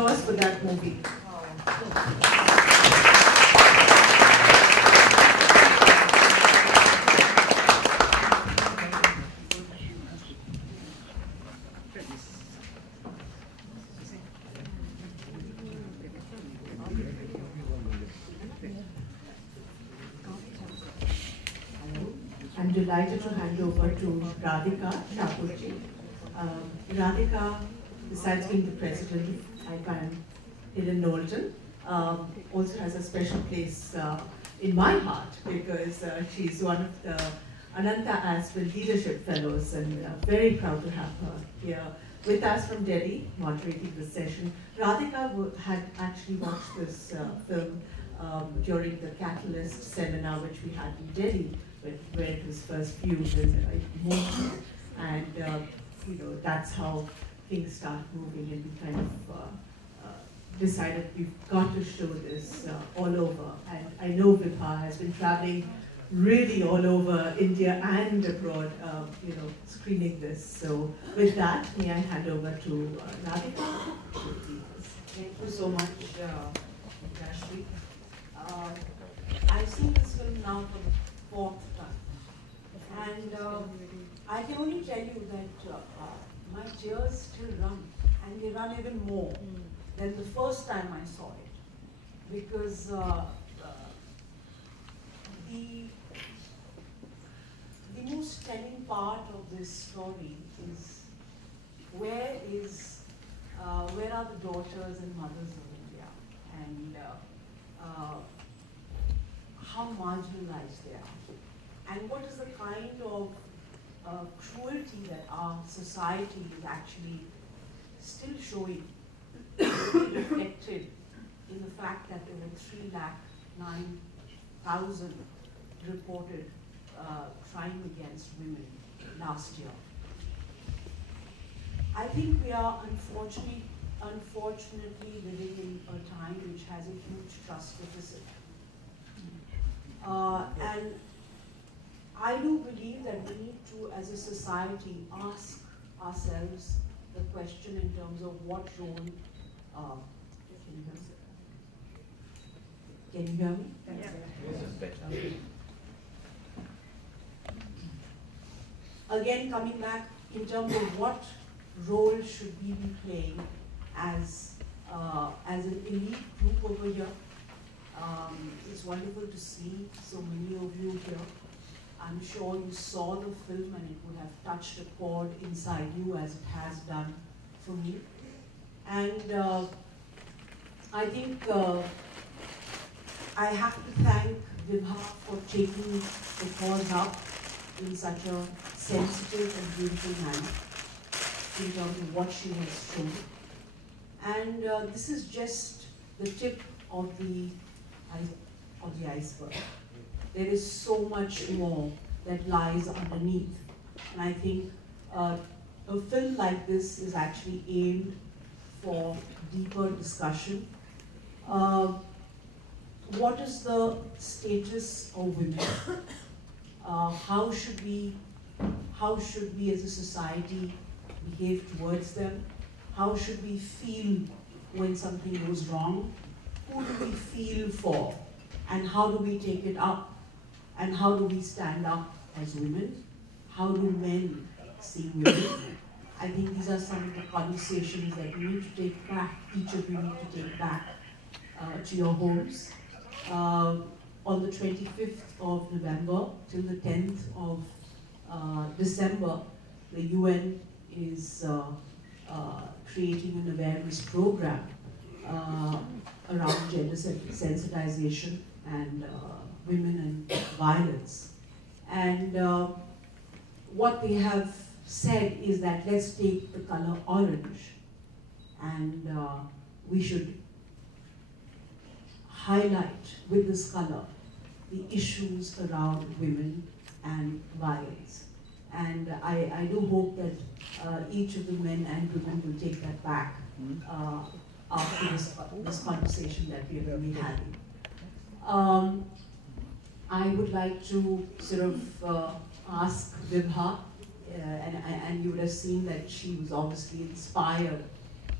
applause for that movie. I'm delighted to hand over to Radhika Thakurji. Radhika, besides being the president of Hill+Knowlton, also has a special place in my heart because she's one of the Ananta Aspen Leadership Fellows, and very proud to have her here with us from Delhi, moderating this session. Radhika had actually watched this film during the Catalyst seminar which we had in Delhi, where it was first viewed in motion, and you know, that's how things start moving, and we kind of decided we've got to show this all over. And I know Vibha has been traveling really all over India and abroad, you know, screening this. So with that, may I hand over to Radhika? Thank you so much, Rashmi. I've seen this film now for the fourth time, and I can only tell you that my tears still run, and they run even more than the first time I saw it, because the most telling part of this story is where are the daughters and mothers of India, and how marginalized they are, and what is the kind of cruelty that our society is actually still showing, reflected in the fact that there were 309,000 reported crime against women last year. I think we are unfortunately living in a time which has a huge trust deficit. And I do believe that we need to, as a society, ask ourselves the question in terms of what role, can you hear me? Yeah. Again, coming back in terms of what role should we be playing as an elite group over here. It's wonderful to see so many of you here. I'm sure you saw the film and it would have touched a chord inside you as it has done for me. And I think I have to thank Vibha for taking the cause up in such a sensitive and beautiful manner in terms of what she has shown. And this is just the tip of the iceberg. There is so much more that lies underneath. And I think a film like this is actually aimed for deeper discussion. What is the status of women? How should we as a society behave towards them? How should we feel when something goes wrong? Who do we feel for? And how do we take it up? And how do we stand up as women? How do men see women? I think these are some of the conversations that we need to take back, each of you need to take back to your homes. On the 25th of November till the 10th of December, the UN is creating an awareness program around gender sensitization and women and violence. And what they have said is that let's take the color orange, and we should highlight with this color the issues around women and violence. And I do hope that each of the men and women will take that back after this conversation that we are going to be having. I would like to sort of ask Vibha, and you would have seen that she was obviously inspired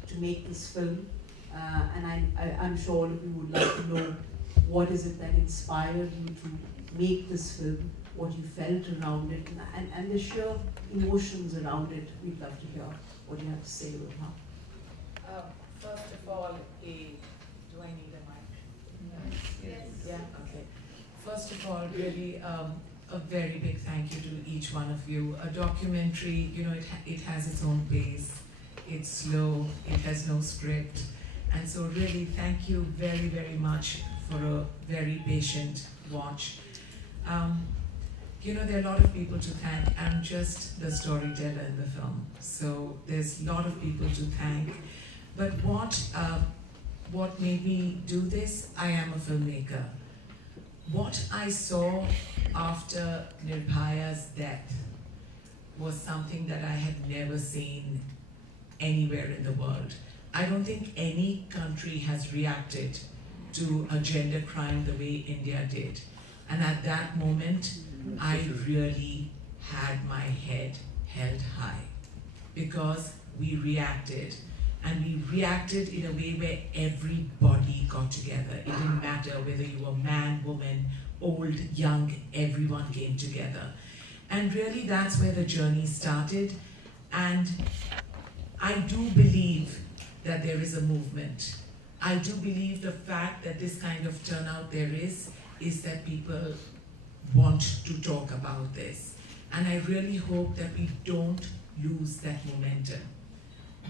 to make this film. I'm sure all of you would like to know what is it that inspired you to make this film, what you felt around it, and the sheer emotions around it. We'd love to hear what you have to say, Vibha. First of all, do I need a mic? Yes. Yeah, okay. First of all, really a very big thank you to each one of you. A documentary, you know, it has its own pace. It's slow, it has no script. And so really thank you very, very much for a very patient watch. You know, there are a lot of people to thank. I'm just the storyteller in the film. So there's a lot of people to thank. But what made me do this? I am a filmmaker. What I saw after Nirbhaya's death was something that I had never seen anywhere in the world. I don't think any country has reacted to a gender crime the way India did. And at that moment, I really had my head held high because we reacted. And we reacted in a way where everybody got together. It didn't matter whether you were man, woman, old, young, everyone came together. And really that's where the journey started. And I do believe that there is a movement. I do believe the fact that this kind of turnout there is that people want to talk about this. And I really hope that we don't lose that momentum.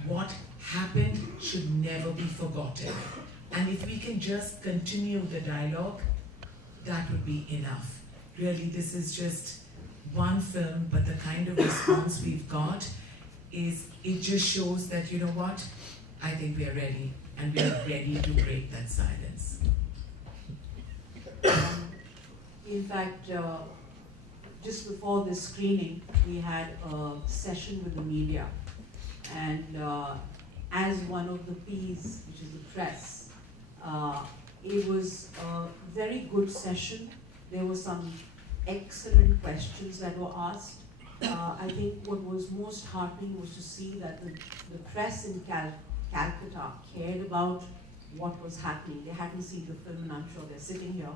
What happened should never be forgotten. And if we can just continue the dialogue, that would be enough. Really, this is just one film, but the kind of response we've got it just shows that, you know what, I think we are ready, and we are ready to break that silence. In fact, just before this screening, we had a session with the media. And as one of the Ps, which is the press, it was a very good session. There were some excellent questions that were asked. I think what was most heartening was to see that the press in Calcutta cared about what was happening. They hadn't seen the film, and I'm sure they're sitting here.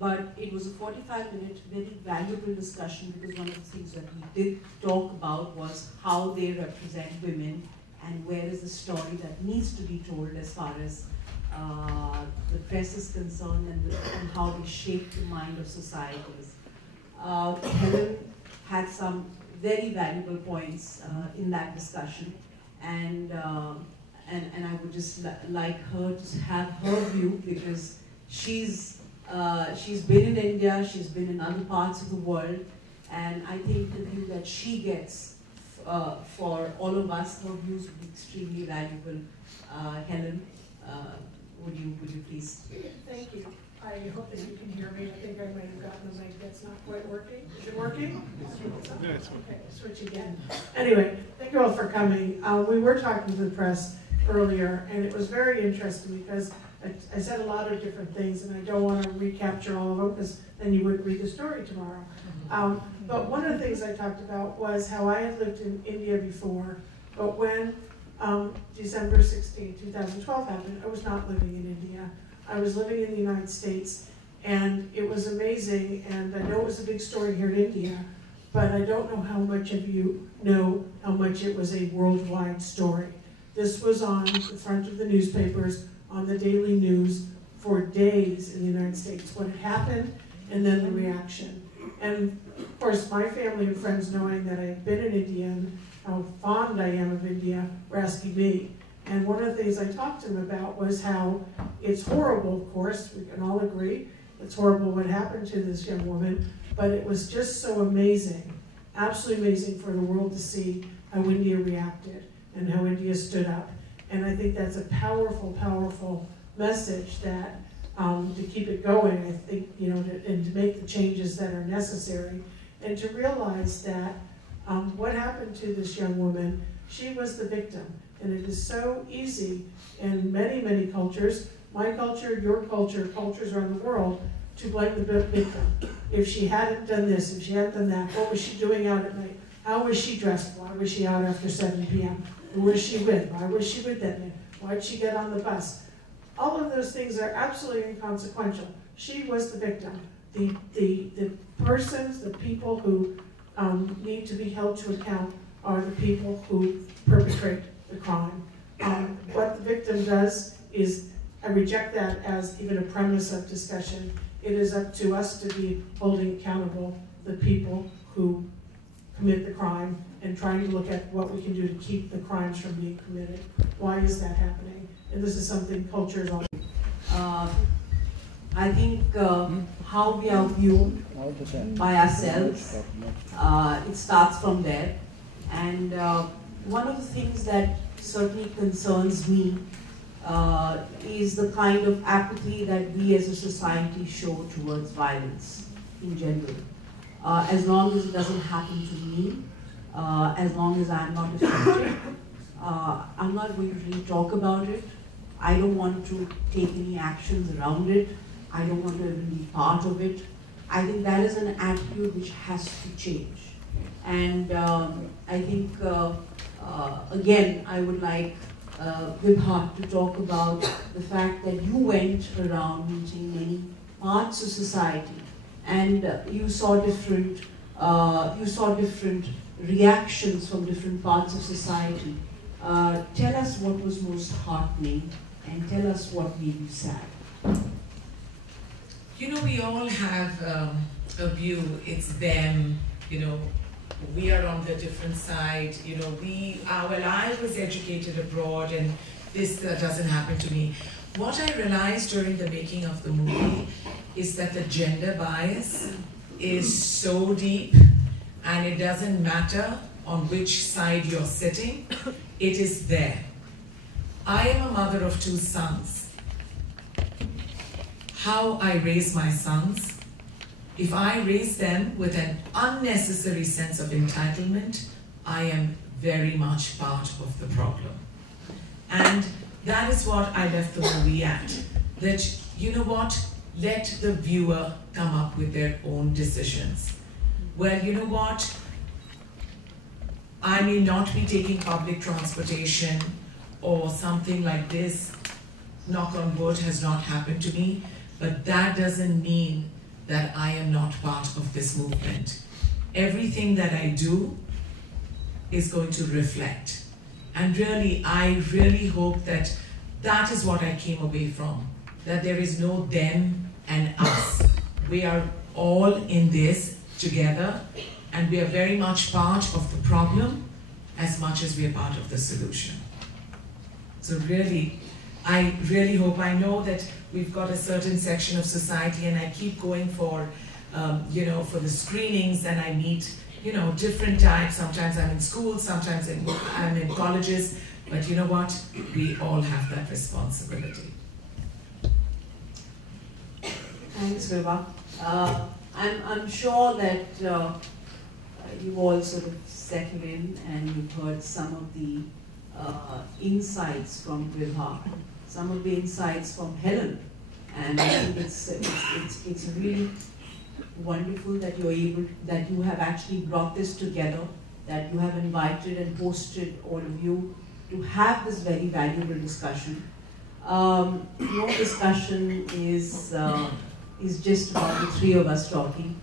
But it was a 45-minute, very valuable discussion, because one of the things that we did talk about was how they represent women and where is the story that needs to be told as far as the press is concerned, and how they shape the mind of societies. Helen had some very valuable points in that discussion, and I would just like her to have her view, because she's been in India, she's been in other parts of the world, and I think the view that she gets for all of us, her views would be extremely valuable. Helen, would you please? Thank you. I hope that you can hear me. I think I might have gotten the mic that's not quite working. Is it working? Okay, switch again. Anyway, thank you all for coming. We were talking to the press earlier, and it was very interesting because I said a lot of different things, and I don't want to recapture all of them because then you wouldn't read the story tomorrow. But one of the things I talked about was how I had lived in India before, but when December 16, 2012 happened, I was not living in India. I was living in the United States, and it was amazing, and I know it was a big story here in India, but I don't know how much of you know how much it was a worldwide story. This was on the front of the newspapers, on the daily news for days in the United States, what had happened, and then the reaction. And of course, my family and friends, knowing that I had been in India and how fond I am of India, were asking me. And one of the things I talked to them about was how it's horrible, of course, we can all agree, it's horrible what happened to this young woman, but it was just so amazing, absolutely amazing for the world to see how India reacted and how India stood up. And I think that's a powerful, powerful message that to keep it going, I think, and to make the changes that are necessary, and to realize that what happened to this young woman, she was the victim. And it is so easy in many, many cultures, my culture, your culture, cultures around the world, to blame the victim. If she hadn't done this, if she hadn't done that, what was she doing out at night? How was she dressed? Why was she out after 7 p.m.? Who was she with? Why was she with that man? Why'd she get on the bus? All of those things are absolutely inconsequential. She was the victim. The persons, the people who need to be held to account are the people who perpetrate the crime. What the victim does is, I reject that as even a premise of discussion. It is up to us to be holding accountable the people who commit the crime and trying to look at what we can do to keep the crimes from being committed. Why is that happening? And this is something culture is all. I think how we are viewed by ourselves, it starts from there. And one of the things that certainly concerns me is the kind of apathy that we as a society show towards violence in general. As long as it doesn't happen to me, as long as I'm not affected, I'm not going to really talk about it. I don't want to take any actions around it. I don't want to even be part of it. I think that is an attitude which has to change. And I think, again, I would like Vibha to talk about the fact that you went around meeting many parts of society, and you saw different reactions from different parts of society. Tell us what was most heartening, and tell us what made you sad. You know, we all have a view, it's them, you know, we are on the different side, you know, well, I was educated abroad and this doesn't happen to me. What I realized during the making of the movie is that the gender bias is so deep, and it doesn't matter on which side you're sitting, it is there. I am a mother of 2 sons. How I raise my sons, if I raise them with an unnecessary sense of entitlement, I am very much part of the problem. And that is what I left the movie at. That, you know what, let the viewer come up with their own decisions. Well, you know what, I may not be taking public transportation or something like this, knock on wood, has not happened to me. But that doesn't mean that I am not part of this movement. Everything that I do is going to reflect. And really, I really hope that that is what I came away from. That there is no them and us. We are all in this together, and we are very much part of the problem as much as we are part of the solution. So really, I really hope, I know that we've got a certain section of society, and I keep going for, you know, for the screenings, and I meet, you know, different types. Sometimes I'm in schools, sometimes I'm in colleges, but you know what? We all have that responsibility. Thanks, Vibha. I'm sure that you all sort of settled in and you've heard some of the insights from Vibha, some of the insights from Helen, and I think it's really wonderful that that you have actually brought this together, that you have invited and hosted all of you to have this very valuable discussion. No discussion is just about the 3 of us talking.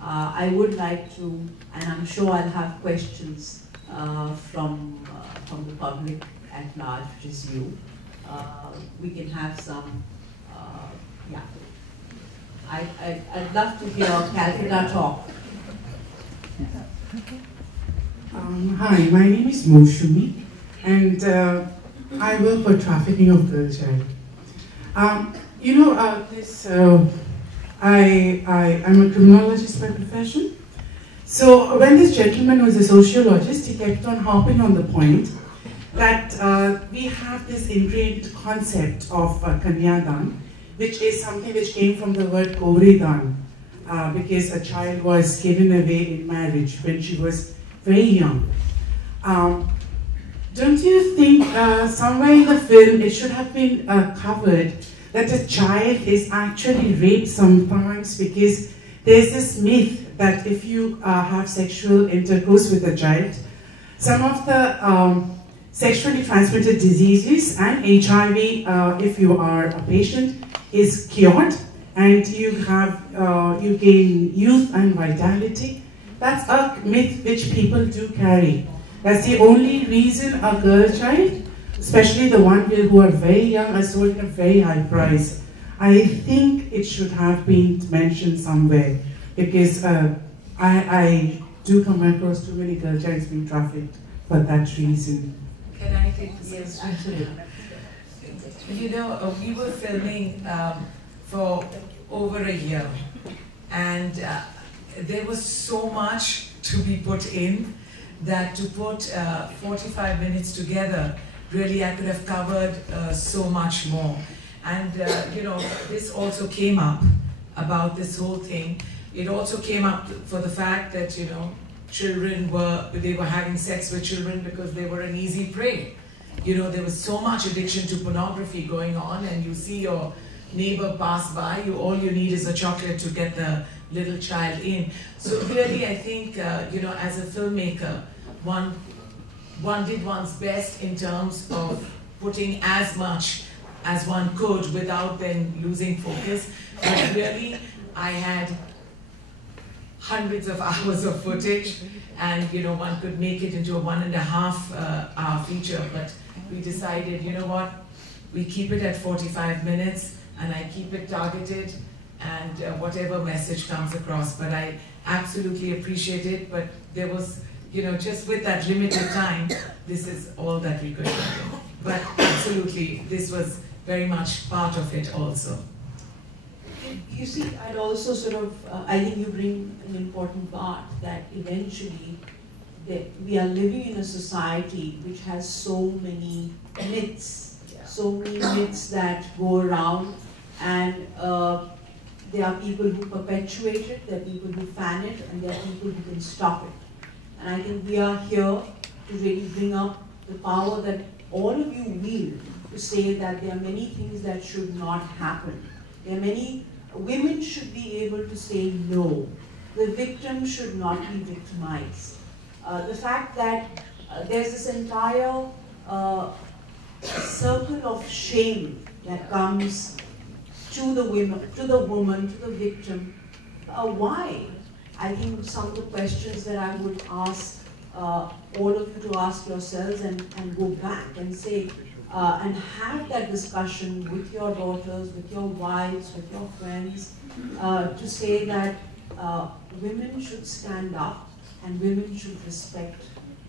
I would like to, and I'm sure I'll have questions from the public at large, which is you. We can have some, yeah. I'd love to hear Calcutta talk. Hi, my name is Moshumi, and I work for trafficking of girl child. You know, I'm a criminologist by profession. So when this gentleman was a sociologist, he kept on harping on the point that we have this ingrained concept of Kanyadan, which is something which came from the word Kovridan, because a child was given away in marriage when she was very young. Don't you think somewhere in the film it should have been covered that a child is actually raped sometimes, because there's this myth that if you have sexual intercourse with a child, some of the sexually transmitted diseases and HIV, if you are a patient, is cured and you gain youth and vitality. That's a myth which people do carry. That's the only reason a girl child, especially the one who are very young, are sold at a very high price. I think it should have been mentioned somewhere, because I do come across too many girl childs being trafficked for that reason. Can I take this? Yes, absolutely. You know, we were filming for over a year, and there was so much to be put in that to put 45 minutes together, really I could have covered so much more. And you know, this also came up about this whole thing. It also came up for the fact that, you know, children they were having sex with children because they were an easy prey. You know, there was so much addiction to pornography going on, and you see your neighbor pass by, all you need is a chocolate to get the little child in. So really, I think, you know, as a filmmaker, one did one's best in terms of putting as much as one could without then losing focus. But really, I had hundreds of hours of footage, and you know, one could make it into a 1.5 hour feature, but we decided, you know what, we keep it at 45 minutes and I keep it targeted, and whatever message comes across. But I absolutely appreciate it, but there was, you know, just with that limited time, this is all that we could do. But absolutely, this was very much part of it also. You see, I'd also sort of, I think you bring an important part, that eventually we are living in a society which has so many myths, that go around, and there are people who perpetuate it, there are people who fan it, and there are people who can stop it. And I think we are here to really bring up the power that all of you wield to say that there are many things that should not happen. There are many, women should be able to say no. The victim should not be victimized. The fact that there's this entire circle of shame that comes to the woman, to the victim. Why? I think some of the questions that I would ask all of you to ask yourselves, and go back and say, and have that discussion with your daughters, with your wives, with your friends, to say that women should stand up and women should respect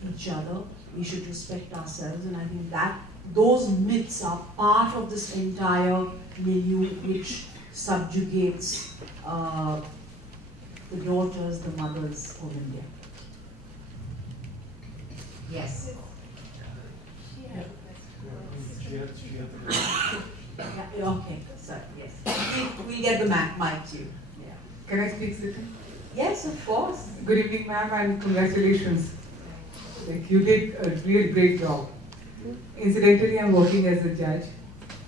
each other. We should respect ourselves, and I think that those myths are part of this entire milieu which subjugates the daughters, the mothers of India. Yes. Yeah, okay, sorry, yes. We'll get the mic to you. Yeah. Can I speak, Sita? Yes, of course. Good evening, ma'am, and congratulations. Like, you did a really great job. Incidentally, I'm working as a judge.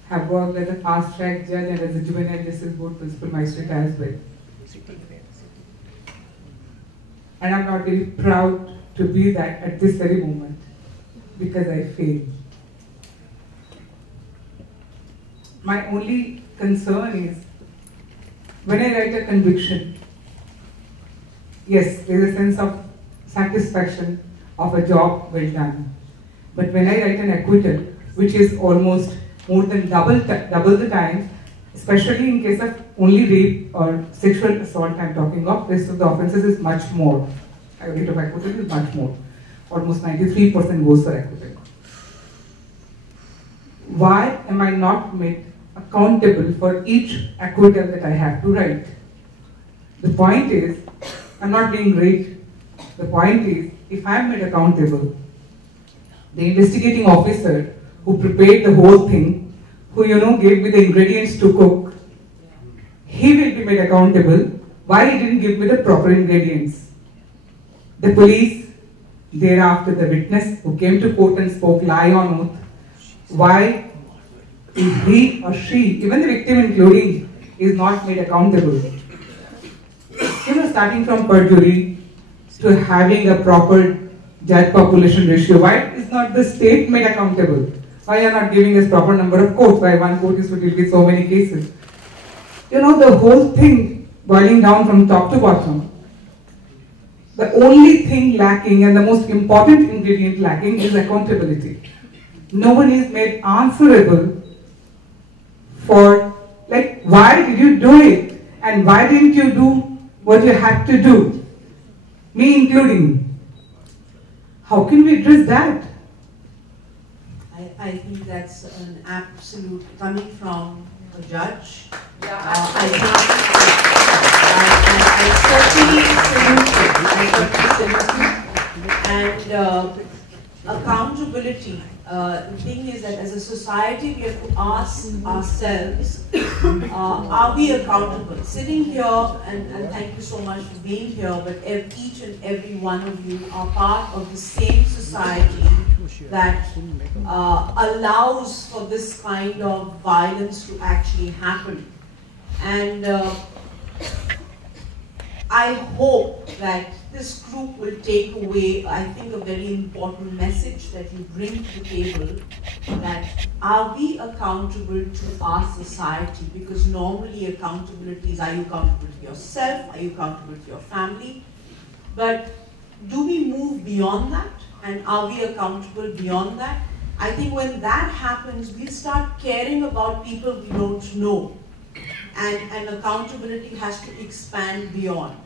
Have worked as a fast-track judge and as a juvenile justice board principal magistrate as well. And I'm not very proud to be that at this very moment, because I failed. My only concern is, when I write a conviction, yes, there is a sense of satisfaction of a job well done. But when I write an acquittal, which is almost more than double the time, especially in case of only rape or sexual assault I'm talking of, rest of the offences is much more. The rate of acquittal is much more. Almost 93% goes for acquittal. Why am I not made accountable for each acquittal that I have to write? The point is, I'm not being raped. The point is, if I'm made accountable, the investigating officer who prepared the whole thing, who gave me the ingredients to cook, he will be made accountable. Why he didn't give me the proper ingredients? The police, thereafter the witness who came to court and spoke lie on oath, why is he or she, even the victim including, is not made accountable? Starting from perjury to having a proper judge population ratio? Why is not the state made accountable? Why are not giving us proper number of courts? Why one court is to deal with so many cases? You know, the whole thing boiling down from top to bottom, the only thing lacking and the most important ingredient lacking is accountability. No one is made answerable for, like, why did you do it? And why didn't you do what you had to do? Me including. How can we address that? I think that's an absolute, coming from a judge. Yeah, I certainly salute it. And accountability. The thing is that as a society, we have to ask ourselves, are we accountable? Sitting here, and thank you so much for being here, but each and every one of you are part of the same society that allows for this kind of violence to actually happen. And I hope that this group will take away, I think, a very important message that you bring to the table, that are we accountable to our society? Because normally accountability is, are you accountable to yourself? Are you accountable to your family? But do we move beyond that? And are we accountable beyond that? I think when that happens, we'll start caring about people we don't know. And accountability has to expand beyond.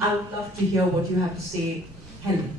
I would love to hear what you have to say, Helen.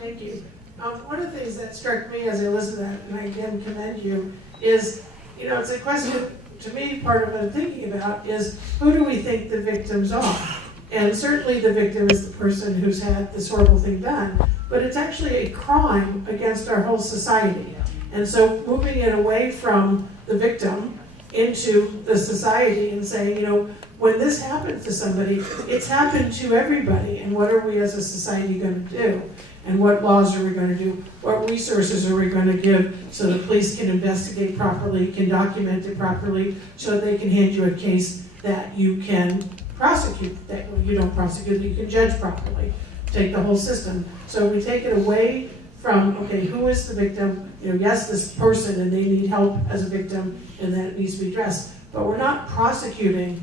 Thank you. One of the things that struck me as I listened to that, and I again commend you, is, you know, it's a question, to me, part of what I'm thinking about is, who do we think the victims are? And certainly the victim is the person who's had this horrible thing done, but it's actually a crime against our whole society. And so moving it away from the victim into the society and saying, you know, when this happens to somebody, it's happened to everybody, and what are we as a society going to do? And what laws are we going to do? What resources are we going to give so the police can investigate properly, can document it properly, so they can hand you a case that you can prosecute, that you don't prosecute, that you can judge properly, take the whole system. So we take it away from, okay, who is the victim? You know, yes, this person, and they need help as a victim, and then it needs to be addressed. But we're not prosecuting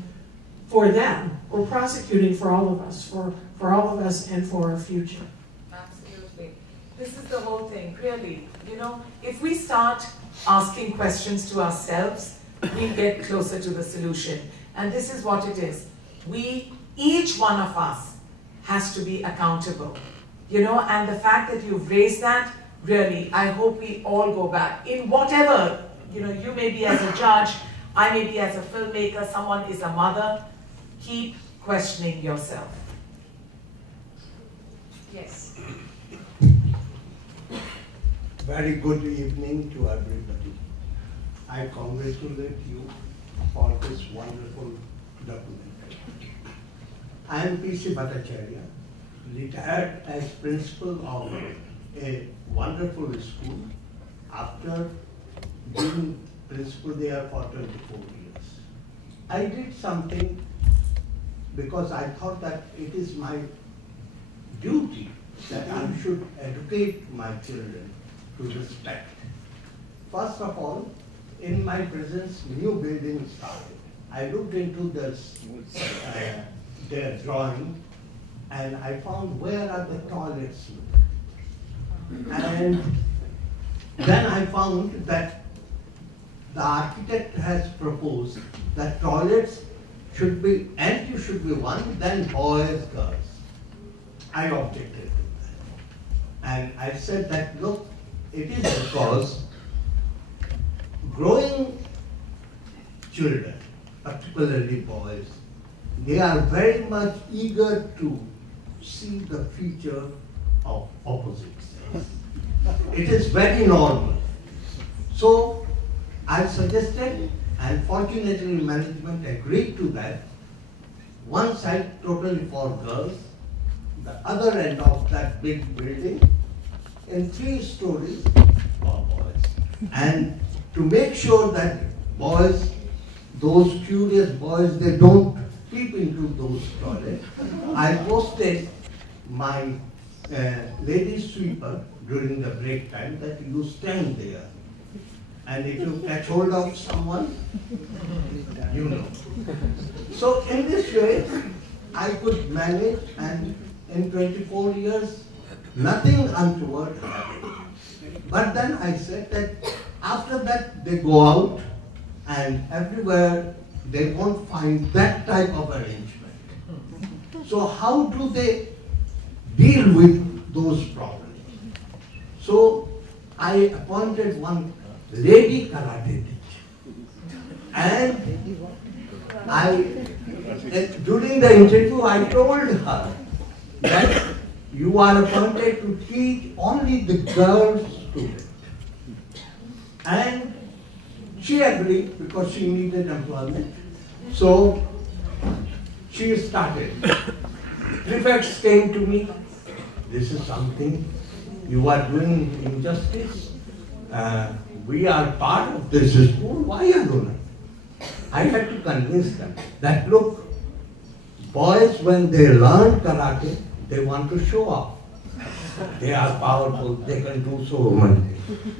for them. We're prosecuting for all of us, for all of us and for our future. Absolutely. This is the whole thing, really. You know, if we start asking questions to ourselves, we get closer to the solution. And this is what it is. Each one of us has to be accountable. You know, and the fact that you've raised that, really, I hope we all go back in whatever, you know, you may be as a judge, I may be as a filmmaker, someone is a mother, keep questioning yourself. Yes. Very good evening to everybody. I congratulate you for this wonderful documentary. I am P.C. Bhattacharya, retired as principal of a wonderful school after being principal there for 24 years. I did something because I thought that it is my duty that I should educate my children to respect. First of all, in my presence, new building started. I looked into their drawing, and I found where are the toilets. And then I found that the architect has proposed that toilets should be, entry should be one, then boys, girls. I objected to that. And I said that, look, it is because growing children, particularly boys, they are very much eager to see the future of opposites. It is very normal. So I suggested, and fortunately management agreed to that, one side totally for girls, the other end of that big building in 3 stories for boys. And to make sure that boys, those curious boys, they don't creep into those toilets, I posted my lady sweeper during the break time that you stand there. And if you catch hold of someone, you know. So in this way, I could manage, and in 24 years, nothing untoward happened. But then I said that after that they go out and everywhere they won't find that type of arrangement. So how do they deal with those problems? So I appointed one lady karate teacher. And during the interview I told her that you are appointed to teach only the girl students. And she agreed because she needed employment. So she started. Prefects came to me. This is something you are doing injustice. We are part of this school. Why are you not? I had to convince them that look, boys when they learn karate, they want to show off. They are powerful, they can do so many things.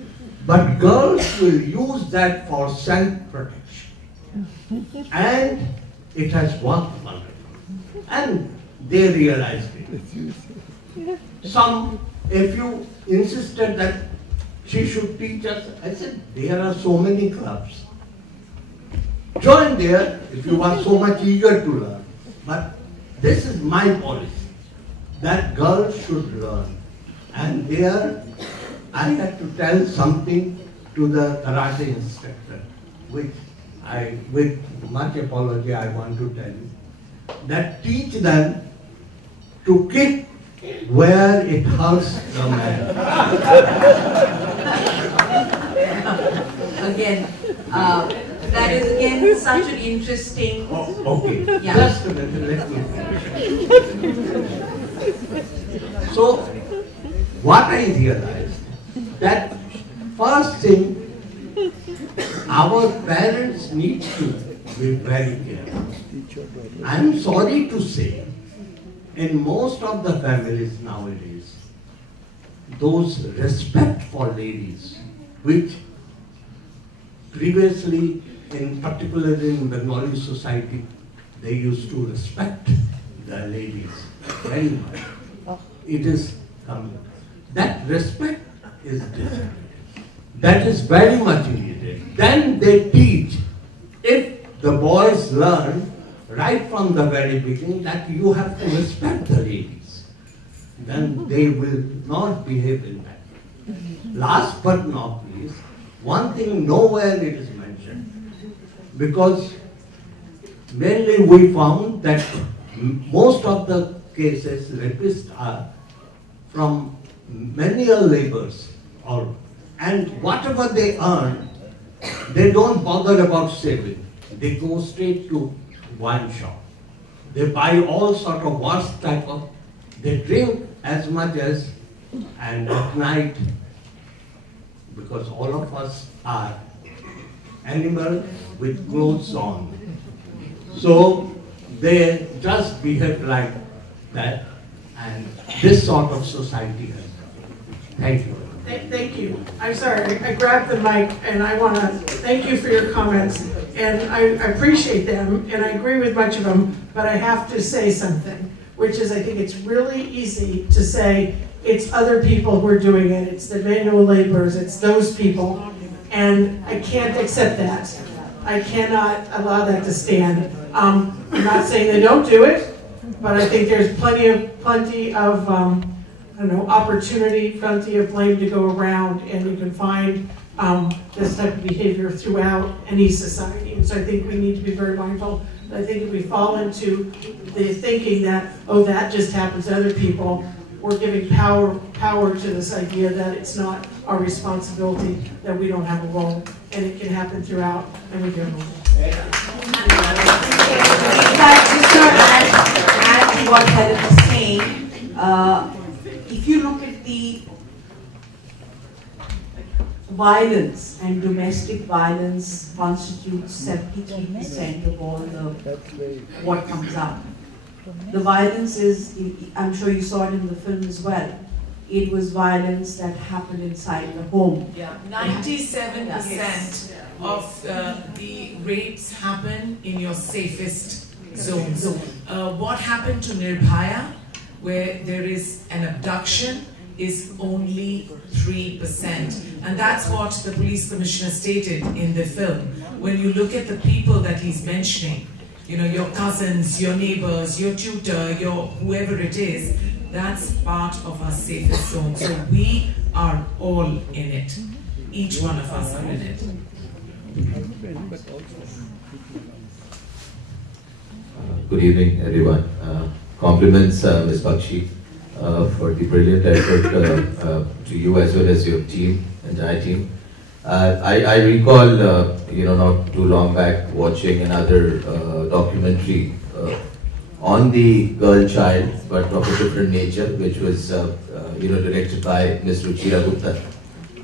But girls will use that for self-protection. And it has worked wonderfully. And they realized it. If you insisted that she should teach us, I said, there are so many clubs. Join there if you are so much eager to learn. But this is my policy, that girls should learn. And there I had to tell something to the karate instructor, which with much apology I want to tell you, that teach them to kick where it hurts the man. Again, that is again such an interesting... Oh, okay, yeah. Just a minute, let me finish. So, what I realized, that first thing, our parents need to be very careful. I am sorry to say, in most of the families nowadays, those respect for ladies, which previously, particularly in Bengali society, they used to respect the ladies very much. It is coming. That respect is different. That is very much needed. Then they teach. If the boys learn right from the very beginning that you have to respect the ladies, then they will not behave in that way. Last but not least, one thing nowhere it is mentioned, because mainly we found that most of the cases rapists are from manual laborers, and whatever they earn, they don't bother about saving. They go straight to wine shop. They buy all sort of worst type of, they drink as much as, and at night, because all of us are animals with clothes on. So they just behave like that, and this sort of society has come. Thank you. Thank you. I'm sorry, I grabbed the mic and I want to thank you for your comments, and I appreciate them and I agree with much of them, but I have to say something, which is I think it's really easy to say it's other people who are doing it, it's the manual laborers, it's those people, and I can't accept that. I cannot allow that to stand. I'm not saying they don't do it, but I think there's plenty of I don't know, opportunity, plenty of blame to go around, and you can find this type of behavior throughout any society. And so I think we need to be very mindful. I think if we fall into the thinking that, oh, that just happens to other people, we're giving power to this idea that it's not our responsibility, that we don't have a role, and it can happen throughout, and we don't know. Just to add to what Helen was saying, if you look at the violence, and domestic violence constitutes 73% of all the what comes up. the violence is, I'm sure you saw it in the film as well, it was violence that happened inside the home. Yeah, 97% of the rapes happen in your safest zones. What happened to Nirbhaya, where there is an abduction, is only 3%. And that's what the police commissioner stated in the film. When you look at the people that he's mentioning, you know, your cousins, your neighbors, your tutor, your whoever it is, that's part of our safest zone. So we are all in it. Each one of us are in it. Good evening, everyone. Compliments, Ms. Bakshi, for the brilliant effort to you as well as your team, entire team. I recall, not too long back, watching another documentary on the girl child, but of a different nature, which was, directed by Ms. Ruchira Gupta.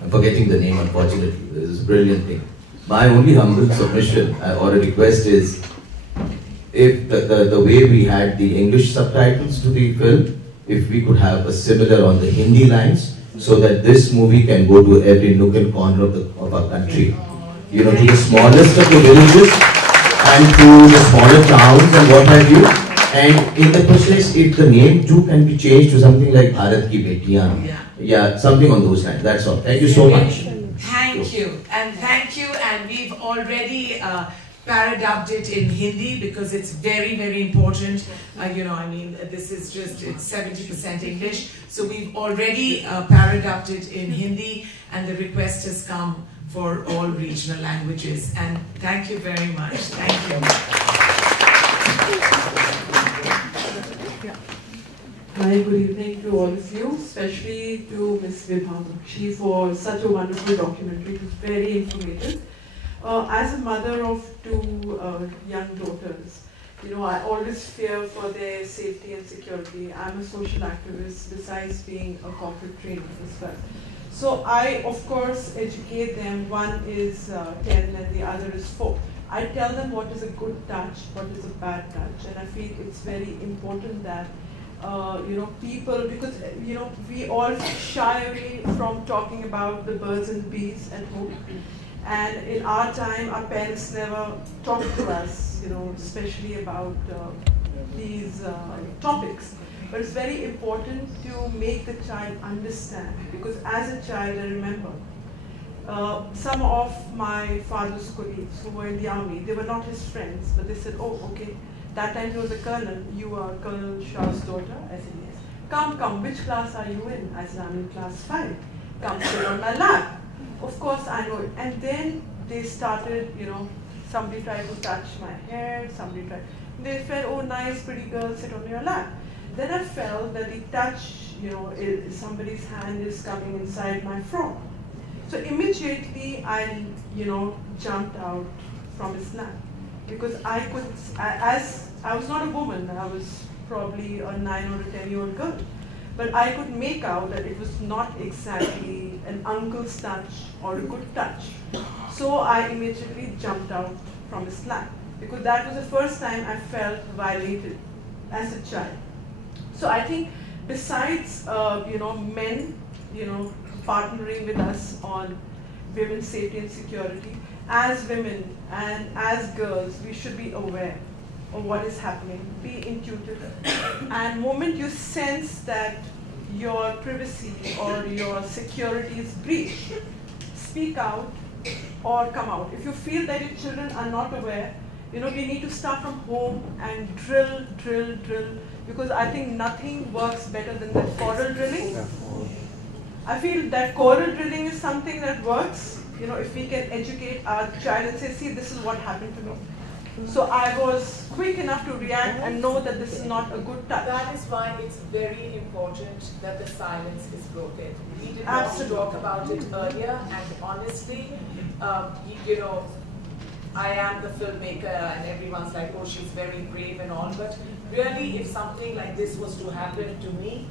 I'm forgetting the name, unfortunately. This is a brilliant thing. My only humble submission or a request is, if the way we had the English subtitles to the film, if we could have a similar on the Hindi lines, so that this movie can go to every nook and corner of our country. You know, to the smallest of the villages and to the smaller towns and what have you. And in the first place, if the name too can be changed to something like Bharat Ki Betiyan. Yeah, something on those lines. That's all. Thank you so much. Thank you. And we've already paradubbed it in Hindi because it's very, very important. This is just, it's 70% English. So we've already paradubbed it in Hindi, and the request has come for all regional languages. And thank you very much. Thank you. Hi, good evening to all of you, especially to Ms. Vibha Bakshi for such a wonderful documentary. It was very informative. As a mother of two young daughters, I always fear for their safety and security. I'm a social activist besides being a corporate trainer as well. So I, of course, educate them. One is 10 and the other is 4. I tell them what is a good touch, what is a bad touch, and I feel it's very important that people, because we all shy away from talking about the birds and bees at home. And in our time, our parents never talked to us, especially about these topics. But it's very important to make the child understand, because as a child, I remember some of my father's colleagues who were in the army, they were not his friends, but they said, oh, okay, that time he was a colonel, you are Colonel Shah's daughter? I said, yes. Come, which class are you in? I said, I'm in class 5. Come sit on my lap. Of course, I know it. And then they started, somebody tried to touch my hair, they felt, oh, nice, pretty girl, sit on your lap. Then I felt that the touch, somebody's hand is coming inside my frock. So immediately I, jumped out from his lap. Because I was not a woman, I was probably a 9 or a 10-year-old girl. But I could make out that it was not exactly an uncle's touch or a good touch. So I immediately jumped out from his lap, because that was the first time I felt violated as a child. So I think besides, men, partnering with us on women's safety and security, as women and as girls, we should be aware of what is happening, be intuitive. And the moment you sense that your privacy or your security is breached, speak out or come out. If you feel that your children are not aware, we need to start from home and drill, because I think nothing works better than that choral drilling. I feel that choral drilling is something that works. If we can educate our child and say, see, this is what happened to me. So I was quick enough to react and know that this is not a good touch. That is why it's very important that the silence is broken. We did not talk about it earlier, and honestly, I am the filmmaker and everyone's like, oh, she's very brave and all, but really if something like this was to happen to me,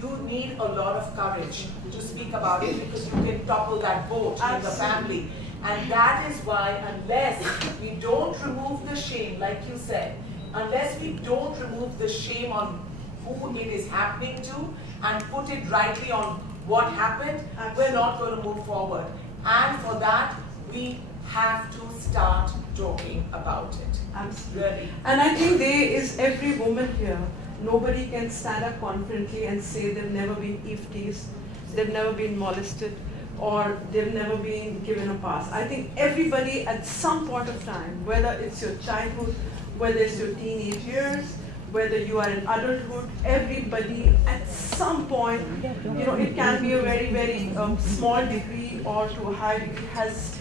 you need a lot of courage to speak about it, because you can topple that boat in the family. And that is why, unless we don't remove the shame, like you said, unless we don't remove the shame on who it is happening to and put it rightly on what happened, we're not going to move forward. And for that, we have to start talking about it. Absolutely. Really. And I think there is every woman here. Nobody can stand up confidently and say they've never been eve-teased, they've never been molested, or they've never been given a pass. I think everybody at some point of time, whether it's your childhood, whether it's your teenage years, whether you are in adulthood, everybody at some point, you know, it can be a very, very small degree or to a high degree, has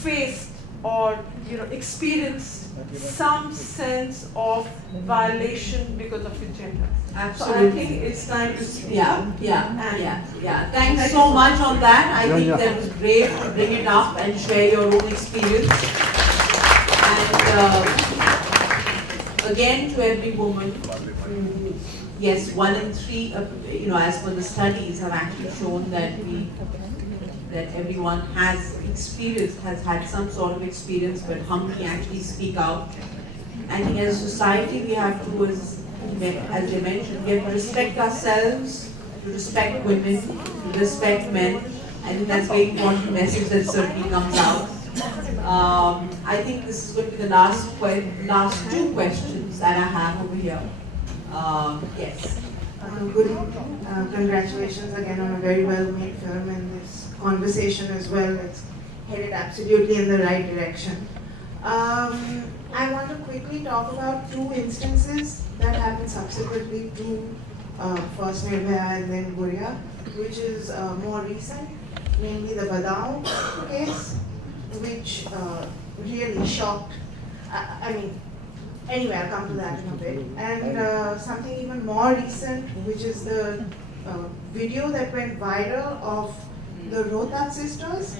faced or, you know, experienced some sense of violation because of your gender. Absolutely. So I think it's time to speak. Yeah. Thanks so much on that. I think that was great to bring it up and share your own experience. And again, to every woman, yes, 1 in 3, you know, as per the studies, have actually shown that that everyone has experienced, has had some sort of experience, but humbly actually speak out. I think as a society we have to, as they mentioned, we have to respect ourselves, to respect women, to respect men. I think that's a very important message that certainly comes out. I think this is going to be the last 2 questions that I have over here. Yes. Congratulations again on a very well-made film, and this conversation as well. It's headed absolutely in the right direction. I want to quickly talk about 2 instances that happened subsequently to first Nirbhaya and then Guria, which is more recent, namely the Badao case, which really shocked. Anyway, I'll come to that in a bit. And something even more recent, which is the video that went viral of the Rohtak sisters.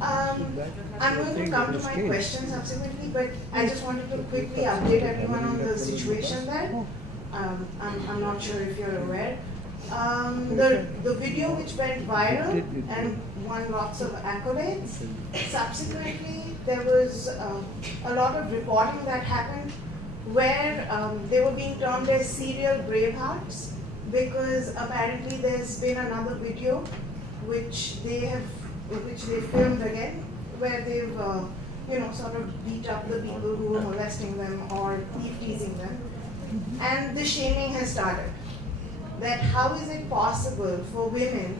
I'm going to come to my question subsequently, but I just wanted to quickly update everyone on the situation there. I'm not sure if you're aware. The video which went viral and won lots of accolades, subsequently there was a lot of reporting that happened where they were being termed as serial bravehearts, because apparently there's been another video which they filmed again, where they've sort of beat up the people who were molesting them or teasing them, and the shaming has started. That how is it possible for women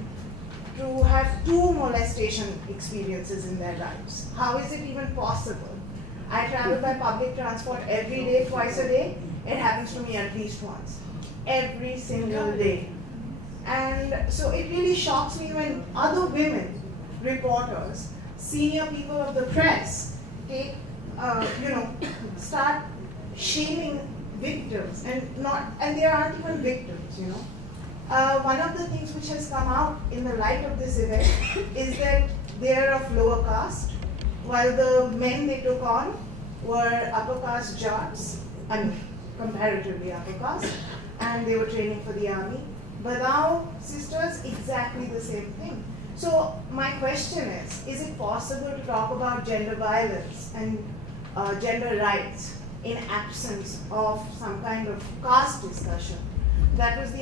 to have 2 molestation experiences in their lives? How is it even possible? I travel by public transport every day, twice a day. It happens to me at least once, every single day. And so it really shocks me when other women, reporters, senior people of the press, start shaming victims, and they aren't even victims, One of the things which has come out in the light of this event is that they are of lower caste, while the men they took on were upper caste jobs, comparatively upper caste, and they were training for the army. Badao sisters, exactly the same thing. So my question is it possible to talk about gender violence and gender rights in absence of some kind of caste discussion? That was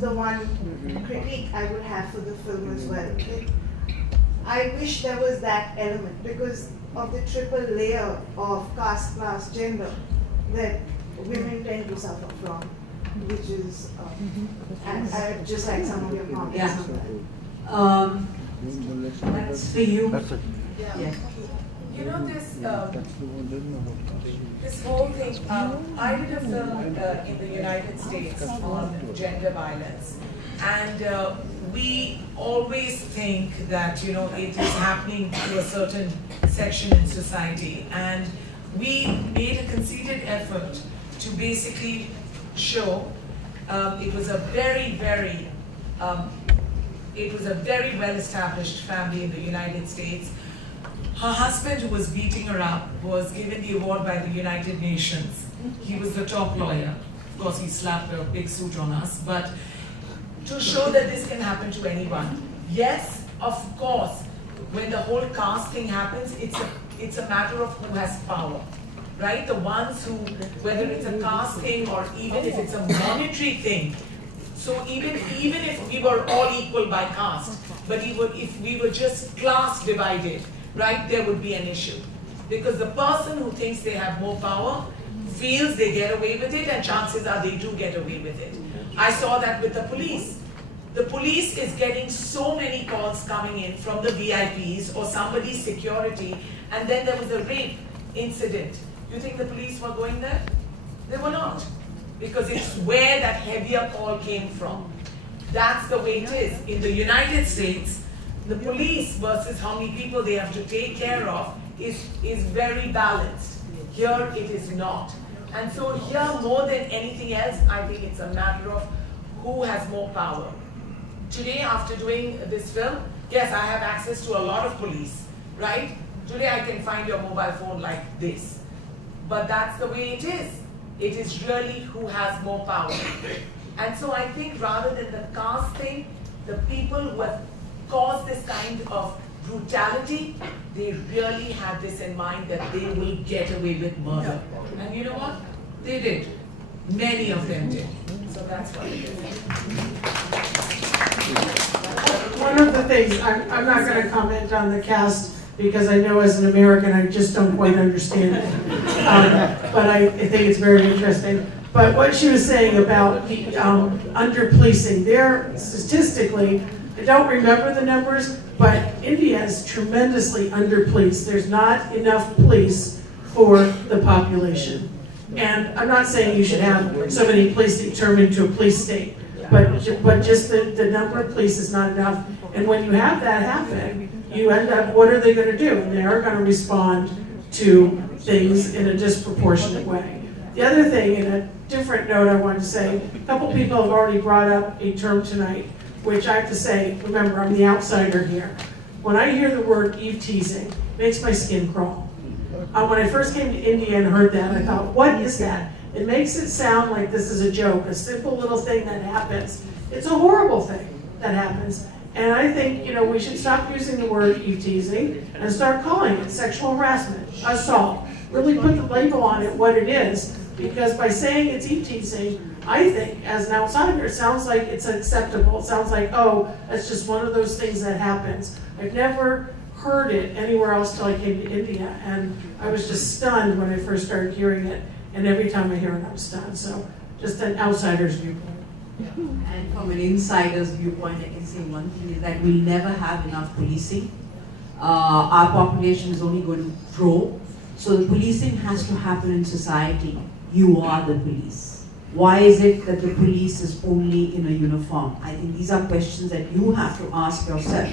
the one critique I would have for the film as well. I wish there was that element because of the triple layer of caste, class, gender that women tend to suffer from, which is, I just like some of your comments on that. That's for you. Yeah. You know this whole thing, I did a film in the United States on gender violence, and we always think that it is happening to a certain section in society, and we made a concerted effort to basically show it was a very well-established family in the United States. Her husband, who was beating her up, was given the award by the United Nations. He was the top lawyer. Of course, he slapped a big suit on us, but to show that this can happen to anyone. Yes, of course, when the whole caste thing happens, it's a matter of who has power. right? The ones who, whether it's a caste thing or even if it's a monetary thing. So even if we were all equal by caste, but if we were just class divided, right, there would be an issue. Because the person who thinks they have more power feels they get away with it, and chances are they do get away with it. I saw that with the police. The police is getting so many calls coming in from the VIPs or somebody's security, and then there was a rape incident. You think the police were going there? They were not. Because it's where that heavier call came from. That's the way it is. In the United States, the police versus how many people they have to take care of is very balanced. Here it is not. And so here, more than anything else, I think it's a matter of who has more power. Today, after doing this film, yes, I have access to a lot of police, right? Today I can find your mobile phone like this. But that's the way it is. It is really who has more power. And so I think rather than the caste thing, the people who have caused this kind of brutality, they really had this in mind that they will get away with murder. And you know what? They did. Many of them did. So that's what it is. One of the things, I'm not going to comment on the cast because I know as an American I just don't quite understand it. But I think it's very interesting. But what she was saying about the under-policing, there statistically, I don't remember the numbers, but India is tremendously under-policed. There's not enough police for the population. And I'm not saying you should have so many police that you turn into a police state, but just the number of police is not enough. And when you have that happen, you end up, what are they going to do? And they are going to respond to things in a disproportionate way. The other thing, in a different note I want to say, a couple people have already brought up a term tonight, which I have to say, remember, I'm the outsider here. When I hear the word eve teasing, it makes my skin crawl. When I first came to India and heard that, I thought, what is that? It makes it sound like this is a joke, a simple little thing that happens. It's a horrible thing that happens. And I think, you know, we should stop using the word eve teasing and start calling it sexual harassment, assault. Really put the label on it what it is, because by saying it's eve teasing, I think, as an outsider, it sounds like it's acceptable. It sounds like, oh, that's just one of those things that happens. I've never heard it anywhere else till I came to India, and I was just stunned when I first started hearing it, and every time I hear it, I'm stunned. So, just an outsider's viewpoint. And from an insider's viewpoint, I can say one thing is that we'll never have enough policing. Our population is only going to grow, so the policing has to happen in society. You are the police. Why is it that the police is only in a uniform? I think these are questions that you have to ask yourself.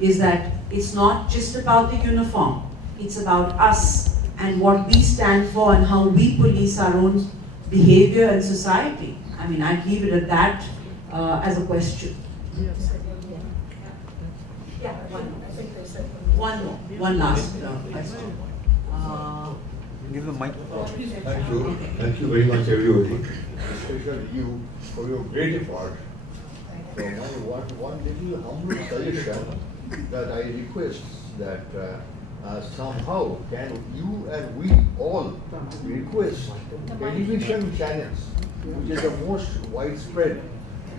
Is that it's not just about the uniform, it's about us and what we stand for and how we police our own behavior in society. I mean, I'd leave it at that as a question. Yeah, one last question. Give the mic. Thank you. Thank you very much, everybody. Especially you for your great effort. So one little humble suggestion that I request that somehow can you and we all request television channels, which is the most widespread,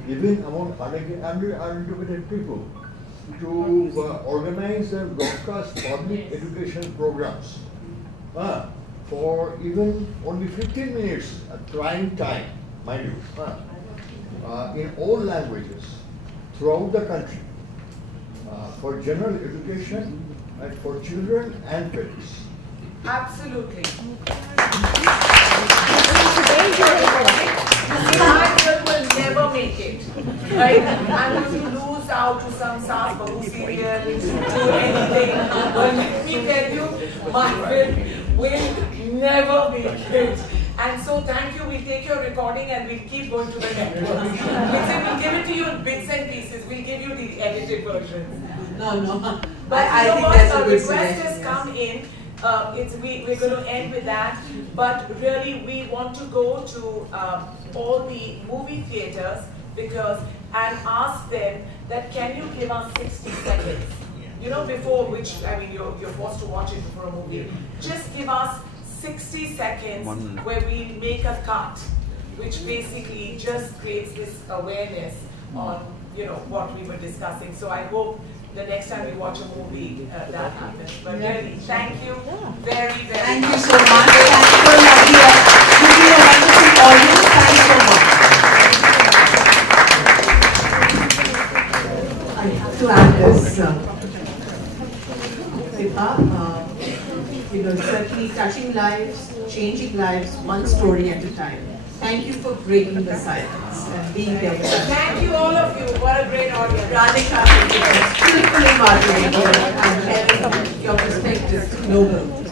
even among uneducated people, to organize and broadcast public education programs for even only 15 minutes at prime time, mind you, in all languages throughout the country, for general education and for children and parents. Absolutely. I will never make it. Right? I'm going to lose out to some Saas Bahu serial, to anything. But let me tell you, my film will never make it. And so thank you, we'll take your recording and we'll keep going to the networks. We'll give it to you in bits and pieces. We'll give you the edited versions. No. But I think what? that's a good request has come in. We're going to end with that. But really, we want to go to all the movie theaters and ask them that can you give us 60 seconds? You know, before which, I mean, you're forced to watch it before a movie. Just give us 60 seconds where we make a cut, which basically just creates this awareness on what we were discussing. So I hope the next time we watch a movie that happens. But really, thank you very, very much. Thank you so much. Thank you for having a wonderful audience. Thanks so much. I have to add this, Vibha, certainly touching lives, changing lives, one story at a time. Thank you for breaking the silence and being there with us. Thank you all of you. What a great audience. Radhika, skillfully moderated and having your perspectives global.